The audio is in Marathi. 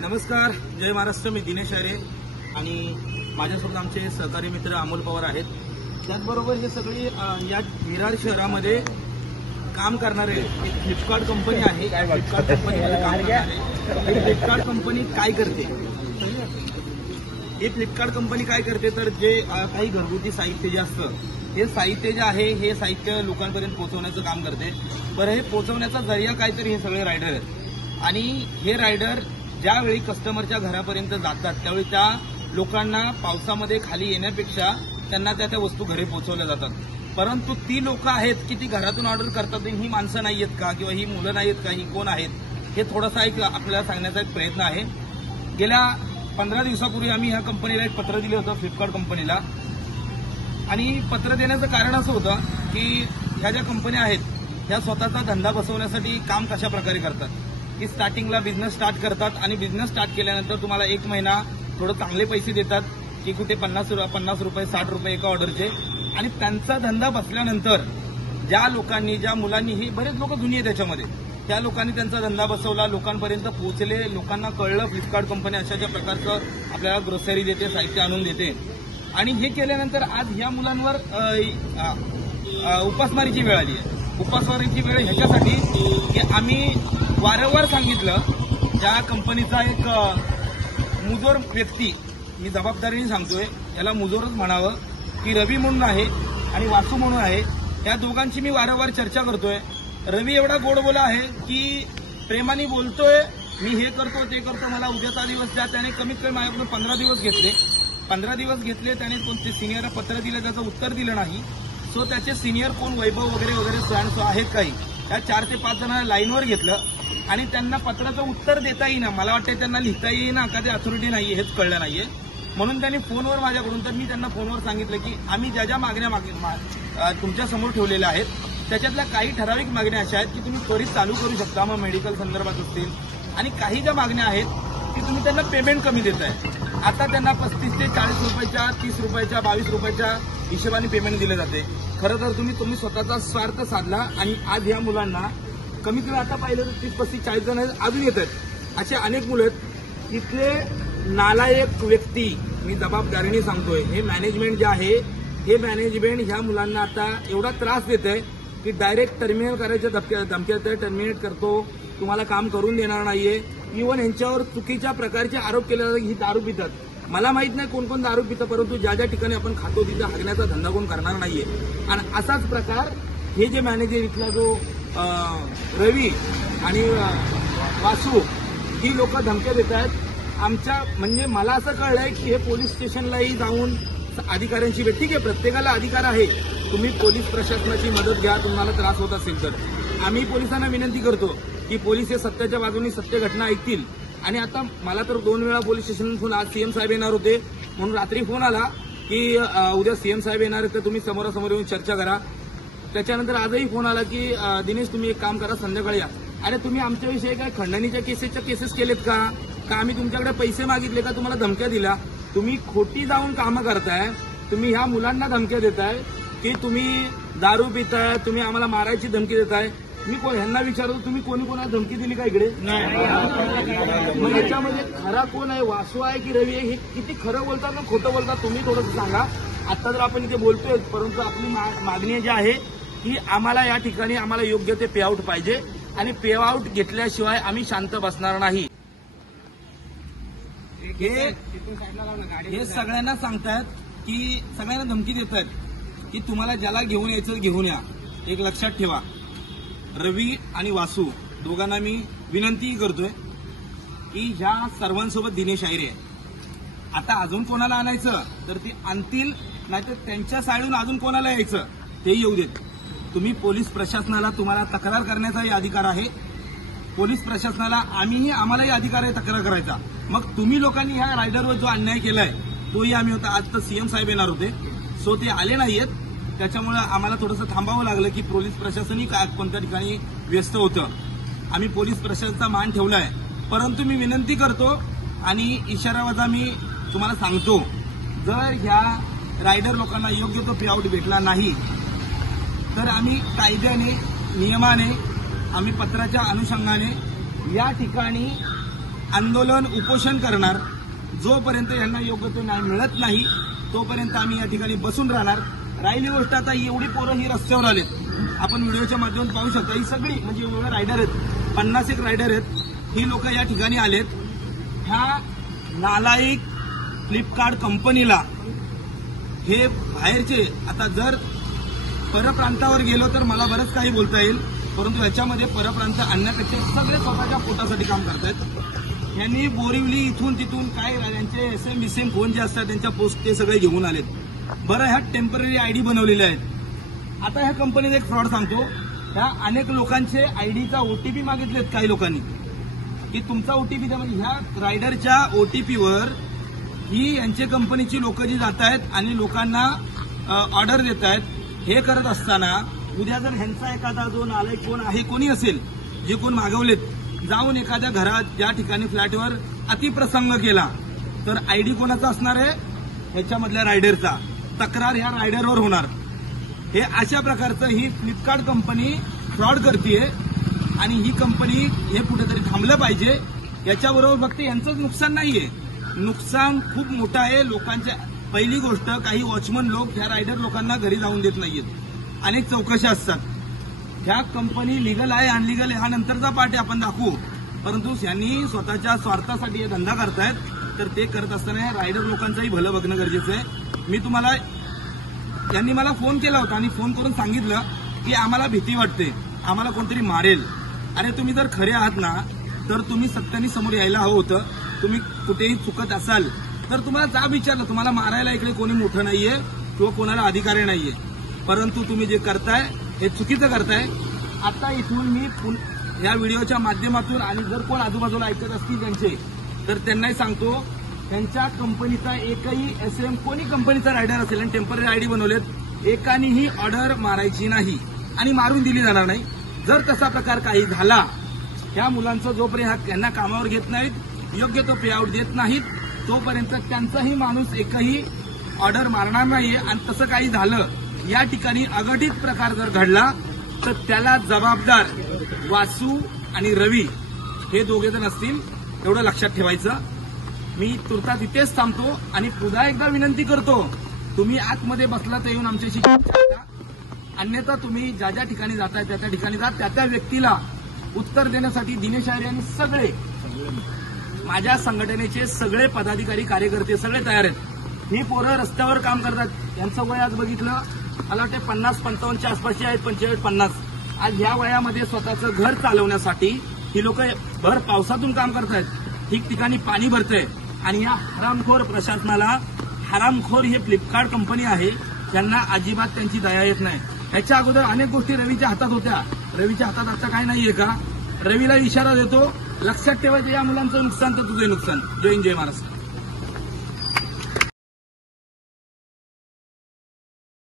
नमस्कार, जय महाराष्ट्र. मी दिनेश आरे आणि माझ्यासोबत आमचे सहकारी मित्र अमोल पवार आहेत. त्याचबरोबर हे सगळे या विरार शहरामध्ये काम करणारे एक फ्लिपकार्ट कंपनी आहे. फ्लिपकार्ट कंपनीमध्ये काम करणारे फ्लिपकार्ट कंपनी काय करते, ही फ्लिपकार्ट कंपनी काय करते तर जे काही घरगुती साहित्य जे असतं हे साहित्य जे आहे हे साहित्य लोकांपर्यंत पोहोचवण्याचं काम करते. बरं, हे पोहोचवण्याचा जरिया काय तर हे सगळे रायडर आहेत आणि हे रायडर ज्यावेळी कस्टमरच्या घरापर्यंत जातात त्यावेळी त्या लोकांना पावसामध्ये खाली येण्यापेक्षा त्यांना त्या वस्तू घरी पोहोचवल्या जातात. परंतु ती लोक आहेत की ती घरातून ऑर्डर करतात. ही माणसं नाही आहेत का किंवा ही मुलं नाही आहेत का, ही कोण आहेत हे थोडासा एक आपल्याला सांगण्याचा एक प्रयत्न आहे. गेल्या 15 दिवसापूर्वी आम्ही ह्या कंपनीला एक पत्र दिलं होतं, फ्लिपकार्ट कंपनीला. आणि पत्र देण्याचं कारण असं होतं की ह्या ज्या कंपन्या आहेत ह्या स्वतःचा धंदा बसवण्यासाठी काम कशा प्रकारे करतात की स्टार्टिंगला बिझनेस स्टार्ट करतात आणि बिझनेस स्टार्ट केल्यानंतर तुम्हाला 1 महिना थोडं चांगले पैसे देतात की कुठे 50 रुपये 60 रुपये एका ऑर्डरचे. आणि त्यांचा धंदा बसल्यानंतर ज्या लोकांनी ज्या मुलांनी ही बरेच लोक जुनी आहे त्याच्यामध्ये त्या लोकांनी त्यांचा धंदा बसवला, लोकांपर्यंत पोहोचले, लोकांना कळलं फ्लिपकार्ट कंपनी अशा प्रकारचं आपल्याला ग्रोसरी देते, साहित्य आणून देते. आणि हे केल्यानंतर आज ह्या मुलांवर उपासमारीची वेळ आली आहे. उपासमारीची वेळ ह्याच्यासाठी की आम्ही वारंवार सांगितलं, त्या कंपनीचा एक मुजोर व्यक्ती, मी जबाबदारीने सांगतोय याला मुजोरच म्हणावं, की रवी म्हणून आहे आणि वासू म्हणून आहे. या दोघांची मी वारंवार चर्चा करतोय. रवी एवढा गोड बोला आहे की प्रेमाने बोलतोय, मी हे करतो ते करतो, मला उद्याचा दिवस द्या. त्याने कमीत कमी माझ्याकडून 15 दिवस घेतले. 15 दिवस घेतले. त्याने कोणते सिनियरला पत्र दिलं, त्याचं उत्तर दिलं नाही. सो त्याचे सिनियर कोण वैभव वगैरे वगैरे आहेत काही, त्या 4 ते 5 जणांना लाईनवर घेतलं आणि त्यांना पत्राचं उत्तर देता येईना. मला वाटतं त्यांना लिहिता येईना का ते अथॉरिटी नाहीये हेच कळलं नाहीये. म्हणून त्यांनी फोनवर माझ्याकडून, तर मी त्यांना फोनवर सांगितलं की आम्ही ज्या ज्या मागण्या तुमच्या समोर ठेवलेल्या आहेत त्याच्यातल्या काही ठराविक मागण्या अशा आहेत की तुम्ही त्वरित चालू करू शकता, मग मेडिकल संदर्भात असतील. आणि काही ज्या मागण्या आहेत की तुम्ही त्यांना पेमेंट कमी देताय. आता त्यांना 35 ते 40 रुपयाच्या, 30 रुपयाच्या, 22 रुपयाच्या हिशोबाने पेमेंट दिले जाते. खरं तर तुम्ही स्वतःचा स्वार्थ साधला आणि आज ह्या मुलांना कमीत कमी आता पाहिलं तर 30, 35, 40 जण अजून येत आहेत. असे अनेक मुलं आहेत. तिथले नालायक व्यक्ती, मी जबाबदारीने सांगतोय, हे मॅनेजमेंट जे आहे हे मॅनेजमेंट ह्या मुलांना आता एवढा त्रास देत आहे की डायरेक्ट टर्मिनेट करायच्या धमक्यात टर्मिनेट करतो, तुम्हाला काम करून देणार नाहीये. इव्हन यांच्यावर चुकीच्या प्रकारचे आरोप केले जातात. ही दारू पितात. मला माहित नाही कोण कोण दारू पितं, परंतु ज्या ज्या ठिकाणी आपण खातो तिथे हागण्याचा धंदा कोण करणार नाहीये. आणि असाच प्रकार हे जे मॅनेजर इथला जो रवी आणि वासू ही लोक धमक्या देत आहेत. आमच्या म्हणजे मला असं कळलंय की हे पोलीस स्टेशनलाही जाऊन अधिकाऱ्यांशी भेट, ठीक आहे प्रत्येकाला अधिकार आहे, तुम्ही पोलीस प्रशासनाची मदत घ्या तुम्हाला त्रास होत असेल तर. आम्ही पोलिसांना विनंती करतो की पोलीस हे सत्याच्या बाजूने सत्य घटना ऐकतील. आणि आता मला तर 2 वेळा पोलीस स्टेशन फोन, आज सीएम साहेब येणार होते म्हणून रात्री फोन आला की उद्या सीएम साहेब येणार आहेत तर तुम्ही समोरासमोर येऊन चर्चा करा. त्याच्यानंतर आजही फोन आला की दिनेश तुम्ही एक काम करा, संध्याकाळी या. अरे तुम्ही आमच्याविषयी काय खंडणीच्या केसेस केलेत का आम्ही तुमच्याकडे पैसे मागितले का, तुम्हाला धमक्या दिल्या? तुम्ही खोटी जाऊन कामं करताय. तुम्ही ह्या मुलांना धमक्या देताय की तुम्ही दारू पिताय, तुम्ही आम्हाला मारायची धमकी देताय. मी ह्यांना विचारतो तुम्ही कोणी कोणाला धमकी दिली का इकडे? मग याच्यामध्ये खरा कोण आहे, वासू आहे की रवी आहे? हे किती खरं बोलतात ना खोटं बोलतात तुम्ही थोडंसं सांगा. आता तर आपण इथे बोलतोय परंतु आपली मागणी जी आहे की आम्हाला या ठिकाणी आम्हाला योग्य ते पेआउट पाहिजे आणि पेआउट घेतल्याशिवाय आम्ही शांत बसणार नाही. हे सगळ्यांना सांगतायत की सगळ्यांना धमकी देत आहेत की तुम्हाला ज्याला घेऊन यायचं घेऊन या. एक लक्षात ठेवा, रवी आणि वासू दोघांना मी विनंती करतोय की ह्या सर्वांसोबत दिनेश आयरे आहे. आता अजून कोणाला आणायचं तर ते आणतील, नाहीतर त्यांच्या साईडून अजून कोणाला यायचं ते येऊ देत. तुम्ही पोलीस प्रशासनाला तुम्हाला तक्रार करण्याचाही अधिकार आहे. पोलीस प्रशासनाला आम्हालाही अधिकार आहे तक्रार करायचा. मग तुम्ही लोकांनी ह्या रायडरवर जो अन्याय केलाय तोही आम्ही होता. आज तर सीएम साहेब येणार होते, सो ते आले नाहीयेत. त्याच्यामुळे आम्हाला थोडंसं थांबावं लागलं की पोलीस प्रशासनही कोणत्या ठिकाणी व्यस्त होतं. आम्ही पोलीस प्रशासनाचा मान ठेवलाय. परंतु मी विनंती करतो आणि इशारावजा मी तुम्हाला सांगतो, जर ह्या रायडर लोकांना योग्य तो पेआउट भेटला नाही तर आम्ही कायद्याने नियमाने आम्ही पत्राच्या अनुषंगाने या ठिकाणी आंदोलन उपोषण करणार. जोपर्यंत यांना योग्य तो न्याय मिळत नाही तोपर्यंत आम्ही या ठिकाणी बसून राहणार. राहिली गोष्ट आता एवढी पोरं ही रस्त्यावर आलेत, आपण व्हिडिओच्या माध्यमातून पाहू शकता. ही सगळी म्हणजे एवढे रायडर आहेत, 50 रायडर आहेत. ही लोक या ठिकाणी आलेत. ह्या नालायक फ्लिपकार्ट कंपनीला हे बाहेरचे, आता जर परप्रांतावर गेलो तर मला बरंच काही बोलता येईल, परंतु याच्यामध्ये परप्रांत आणण्यापेक्षा सगळे स्वतःच्या पोटासाठी काम करतायत. यांनी बोरिवली इथून तिथून काय यांचे एसएम फोन जे असतात त्यांच्या पोस्ट ते सगळे घेऊन आलेत. बरं, ह्या टेम्पररी आयडी बनवलेल्या आहेत. आता ह्या कंपनीत एक फ्रॉड सांगतो. ह्या अनेक लोकांचे आयडीचा ओटीपी मागितलेत काही लोकांनी, की तुमचा ओटीपी द्या. म्हणजे ह्या रायडरच्या ओटीपीवर ही यांच्या कंपनीची लोक जी जात आहेत आणि लोकांना ऑर्डर देत आहेत. हे करत असताना उद्या जर ह्यांचा एखादा जो नालायक कोण आहे, कोणी असेल, जे कोण मागवलेत, जाऊन एखाद्या घरात ज्या ठिकाणी फ्लॅटवर अतिप्रसंग केला तर आयडी कोणाचा असणार आहे? ह्याच्यामधल्या रायडरचा. तक्रार ह्या रायडरवर होणार. हे अशा प्रकारचं ही फ्लिपकार्ट कंपनी फ्रॉड करतेय आणि ही कंपनी हे कुठेतरी थांबलं पाहिजे. याच्याबरोबर फक्त यांचंच नुकसान नाहीये, नुकसान खूप मोठं आहे लोकांच्या. पहिली गोष्ट, काही वॉचमन लोक ह्या रायडर लोकांना घरी जाऊन देत नाहीयेत. अनेक चौकशा असतात. ह्या कंपनी लिगल आहे अनलिगल आहे हा नंतरचा पार्ट आहे, आपण दाखवू. परंतु यांनी स्वतःच्या स्वार्थासाठी हे धंदा करतायत, तर ते करत असताना या रायडर लोकांचंही भलं बघणं गरजेचं आहे. मी तुम्हाला, यांनी मला फोन केला होता आणि फोन करून सांगितलं की आम्हाला भीती वाटते, आम्हाला कोणतरी मारेल. अरे तुम्ही जर खरे आहात ना तर तुम्ही सत्याने समोर यायला हवं होतं. तुम्ही कुठेही चुकत असाल तर तुम्हाला जा विचारलं. तुम्हाला मारायला इकडे कोणी मोठं नाहीये किंवा कोणाला अधिकारी नाहीये, परंतु तुम्ही जे करताय हे चुकीचं करताय. आता इथून मी या व्हिडिओच्या माध्यमातून, आणि जर कोण आजूबाजूला ऐकत असतील त्यांचे, तर त्यांनाही सांगतो, त्यांच्या कंपनीचा एकही एसएम कोणी कंपनीचा रायडर असेल आणि टेम्पररी आयडी बनवलेत, एकानेही ऑर्डर मारायची नाही आणि मारून दिली जाणार नाही. जर तसा प्रकार काही झाला, या मुलांचा जोपर्यंत यांना कामावर घेत नाहीत, योग्य तो पे आउट देत नाहीत, तोपर्यंत त्यांचाही माणूस एकही ऑर्डर मारणार नाहीये. आणि तसं काही झालं, या ठिकाणी अघटित प्रकार जर घडला तर त्याला जबाबदार वासू आणि रवी हे दोघे जण असतील, एवढं लक्षात ठेवायचं. मी तुर्तास इथेच थांबतो आणि पुन्हा एकदा विनंती करतो, तुम्ही आतमध्ये बसला तर येऊन आमच्याशी चर्चा करा. अन्यथा तुम्ही ज्या ज्या ठिकाणी जाताय त्या त्या ठिकाणी जा. त्या त्या व्यक्तीला उत्तर देण्यासाठी दिनेश आर्य आणि सगळे माझ्या संघटनेचे सगळे पदाधिकारी कार्यकर्ते सगळे तयार आहेत. ही पोरं रस्त्यावर काम करतात. यांचं वय आज बघितलं, मला वाटतं 50-55च्या आसपासची आहेत, 45-50. आज ह्या वयामध्ये स्वतःचं घर चालवण्यासाठी ही लोक भर पावसातून काम करतायत. ठिकठिकाणी पाणी भरतंय आणि या हरामखोर प्रशासनाला, हरामखोर हे फ्लिपकार्ट कंपनी आहे, त्यांना अजिबात त्यांची दया येत नाही. ह्याच्या अगोदर अनेक गोष्टी रवीच्या हातात होत्या. रवीच्या हातात आता काय नाहीये का? रवीला इशारा देतो, लक्षात ठेवायचं, या मुलांचं नुकसान तर तुझं नुकसान. जय हिंद, जय महाराष्ट्र.